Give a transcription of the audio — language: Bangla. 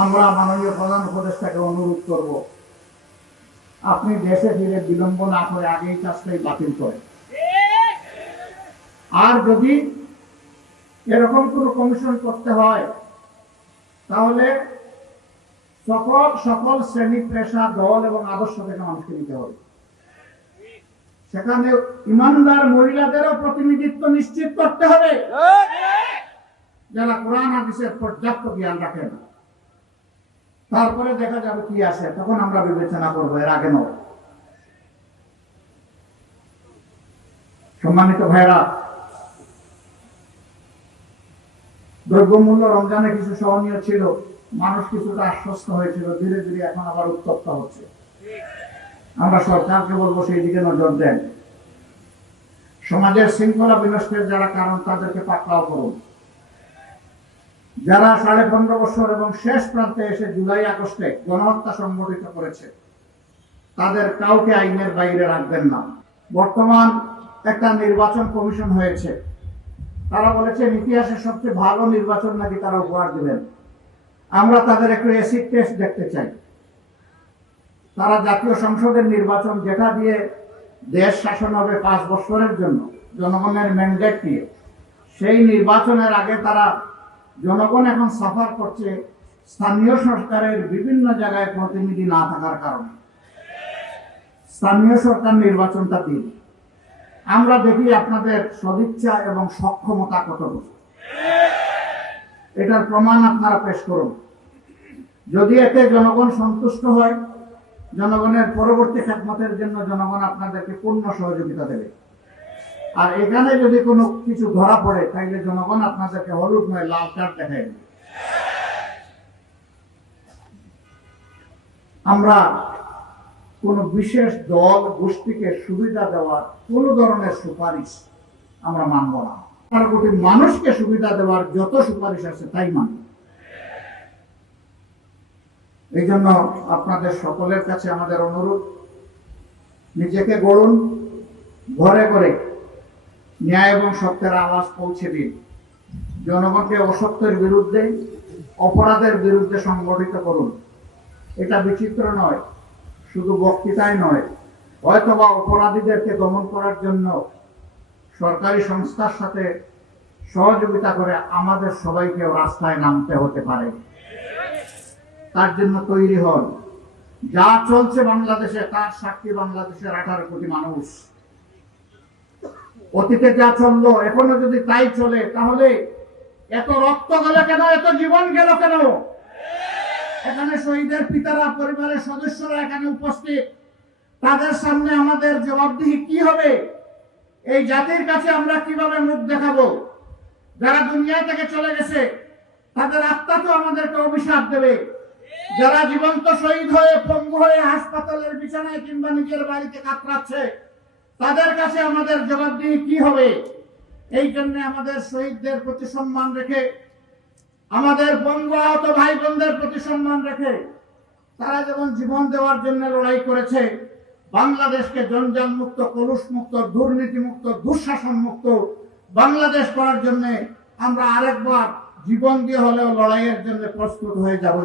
আমরা মাননীয় প্রধান উপদেষ্টাকে অনুরোধ করব, আপনি দেশে ফিরে বিলম্ব না করে আগেই কাজটাই বাতিল করেন। আর যদি এরকম কোনো কমিশন করতে হয়, তাহলে সকল সকল শ্রেণি, পেশা, দল এবং আদর্শ থেকে মানুষকে নিতে হবে। সেখানে ইমানদার মহিলাদেরও প্রতিনিধিত্ব নিশ্চিত করতে হবে। যারা কোরআন, হাদিসের পর্যাপ্ত জ্ঞান রাখেন তারপরে দেখা যাবে কি আছে, তখন আমরা বিবেচনা করব, এর আগে নয়। সম্মানিত ভাইরা দ্রব্যমূল্য রমজানে কিছু সহনীয় ছিল, মানুষ কিছুটা আশ্বস্ত হয়েছিল, ধীরে ধীরে এখন আবার উত্তপ্ত হচ্ছে। আমরা সরকারকে বলব সেই দিকে নজর দেন। সমাজের শৃঙ্খলা বিনষ্টের যারা কারণ, তাদেরকে পাকড়াও করুন। যারা সাড়ে পনেরো বছর এবং শেষ প্রান্তে এসে জুলাই আগস্টে গণহত্যা সংগঠিত করেছে, তাদের কাউকে আইনের বাইরে রাখবেন না। বর্তমান একটা নির্বাচন কমিশন হয়েছে। তারা বলেছেন ইতিহাসের সবচেয়ে ভালো নির্বাচন নাকি তারা উপহার দিবেন। আমরা তাদের একটু এসিড টেস্ট দেখতে চাই। তারা জাতীয় সংসদের নির্বাচন যেটা দিয়ে দেশ শাসন হবে পাঁচ বছরের জন্য, জনগণের ম্যান্ডেট নিয়ে সেই নির্বাচনের আগে তারা জনগণ এখন সাফার করছে স্থানীয় সরকারের বিভিন্ন জায়গায় প্রতিনিধি না থাকার কারণে। স্থানীয় সরকার নির্বাচনটা দিন। আমরা দেখি আপনাদের সদিচ্ছা এবং সক্ষমতা কতটুকু এটার প্রমাণ আপনারা পেশ করুন। যদি এতে জনগণ সন্তুষ্ট হয়, জনগণের পরবর্তী খেদমতের জন্য জনগণ আপনাদেরকে পূর্ণ সহযোগিতা দেবে। আর এখানে যদি কোনো কিছু ধরা পড়ে তাহলে জনগণ আপনাদেরকে হলুদ নয়, লাল কার্ড দেখায় আমরা কোন বিশেষ দল, গোষ্ঠীকে সুবিধা দেওয়ার কোন ধরনের সুপারিশ আমরা মানব না। আর কোটি মানুষকে সুবিধা দেওয়ার যত সুপারিশ আছে, তাই মানব। এই জন্য আপনাদের সকলের কাছে আমাদের অনুরোধ, নিজেকে গড়ুন, ঘরে ঘরে ন্যায় এবং সত্যের আওয়াজ পৌঁছে দিন। জনগণকে অসত্যের বিরুদ্ধে, অপরাধের বিরুদ্ধে সংগঠিত করুন। এটা বিচিত্র নয়, শুধু বক্তৃতায় নয়। হয়তোবা অপরাধীদেরকে দমন করার জন্য সরকারি সংস্থার সাথে সহযোগিতা করে আমাদের সবাইকে রাস্তায় নামতে হতে পারে। তার জন্য তৈরি হন। যা চলছে বাংলাদেশে, তার সাক্ষী বাংলাদেশের আঠারো কোটি মানুষ। অতীতে যা চলল, এখনও যদি তাই চলে, তাহলে এত রক্ত গেল কেন? এত জীবন গেল কেন? এখানে শহীদের পিতারা, পরিবারের সদস্যরা এখানে উপস্থিত। তাদের সামনে আমাদের জবাবদিহি কি হবে? এই জাতির কাছে আমরা কীভাবে মুখ দেখাবো? যারা দুনিয়া থেকে চলে গেছে, তাদের আত্মা তো আমাদেরকে অভিশাপ দেবে। যারা জীবন্ত শহীদ হয়ে পঙ্গু হয়ে হাসপাতালের বিছানায় কিংবা নিজের বাড়িতে কাতরাচ্ছে তাদের কাছে আমাদের জবাবদিহি কি হবে? এই জন্য আমাদের শহীদদের প্রতি সম্মান রেখে, আমাদের বঙ্গ আহত ভাই বোনদের প্রতি সম্মান রেখে, তারা যেমন জীবন দেওয়ার জন্য লড়াই করেছে, বাংলাদেশকে জঞ্জাল মুক্ত, কলুষ মুক্ত, দুর্নীতি মুক্ত, দুঃশাসন মুক্ত বাংলাদেশ করার জন্য আমরা আরেকবার জীবন দিয়ে হলেও লড়াইয়ের জন্য প্রস্তুত হয়ে যাব